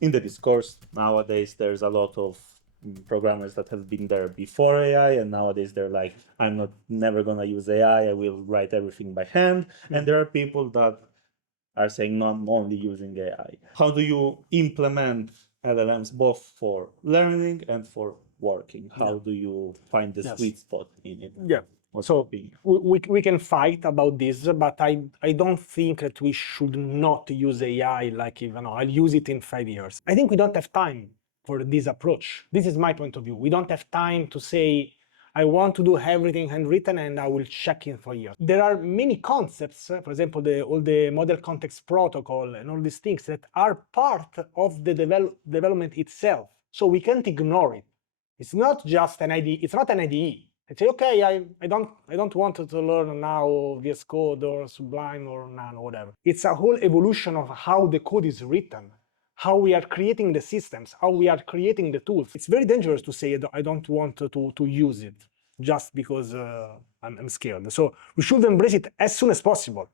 in the discourse nowadays, there's a lot of programmers that have been there before AI, and nowadays they're like, I'm not never gonna use AI. I will write everything by hand. And there are people that are saying, no, I'm only using AI. How do you implement LLMs both for learning and for working? How do you find the sweet spot in it? Yeah. So we can fight about this, but I don't think that we should not use AI like even I'll use it in 5 years. I think we don't have time for this approach. This is my point of view. We don't have time to say, I want to do everything handwritten and I will check in for years. There are many concepts, for example, all the model context protocol and all these things that are part of the development itself. So we can't ignore it. It's not just an IDE. It's not an IDE. I say, okay, I don't want to learn now VS Code or Sublime or Nano, whatever. It's a whole evolution of how the code is written, how we are creating the systems, how we are creating the tools. It's very dangerous to say I don't want to use it just because I'm scared. So we should embrace it as soon as possible,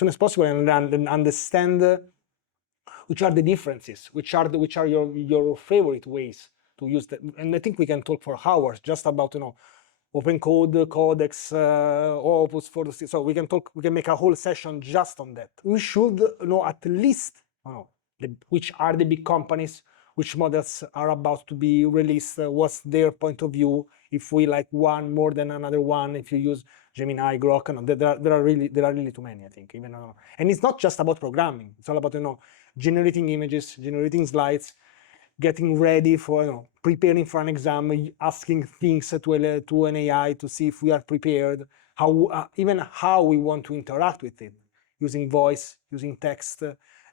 and understand which are the differences, which are your favorite ways to use that. And I think we can talk for hours just about open code, codex, Opus for the so we can make a whole session just on that. We should know at least which are the big companies, which models are about to be released, what's their point of view, if we like one more than another one, if you use Gemini, Grock, there are really too many, I think. And it's not just about programming, it's all about generating images, generating slides, getting ready for preparing for an exam, asking things to an AI to see if we are prepared, even how we want to interact with it, using voice, using text,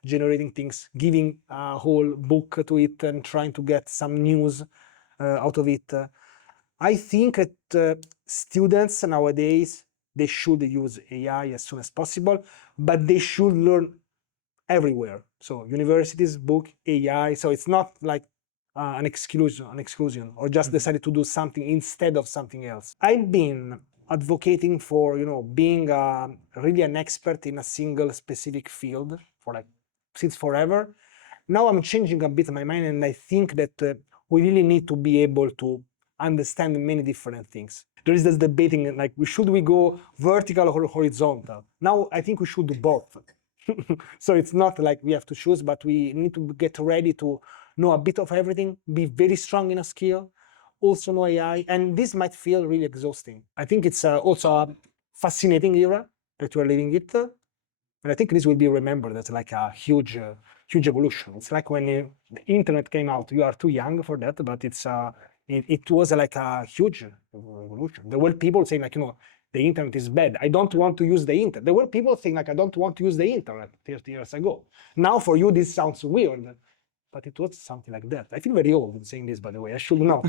generating things, giving a whole book to it and trying to get some news out of it. I think that students nowadays, they should use AI as soon as possible, but they should learn everywhere. So universities, book, AI. So it's not like an exclusion, or just decided to do something instead of something else. I've been advocating for being really an expert in a single specific field for since forever. Now I'm changing a bit my mind, and I think that we really need to be able to understand many different things. There is this debating, like, should we go vertical or horizontal? Now I think we should do both. So it's not like we have to choose, but we need to get ready to know a bit of everything, be very strong in a skill, also know AI, and this might feel really exhausting. I think it's also a fascinating era that we're living it, and I think this will be remembered as like a huge evolution. It's like when the internet came out. You are too young for that, but it was like a huge revolution. There were people saying like, the internet is bad. I don't want to use the internet. There were people saying like, I don't want to use the internet 30 years ago. Now for you, this sounds weird, but it was something like that. I feel very old saying this, by the way. I should know.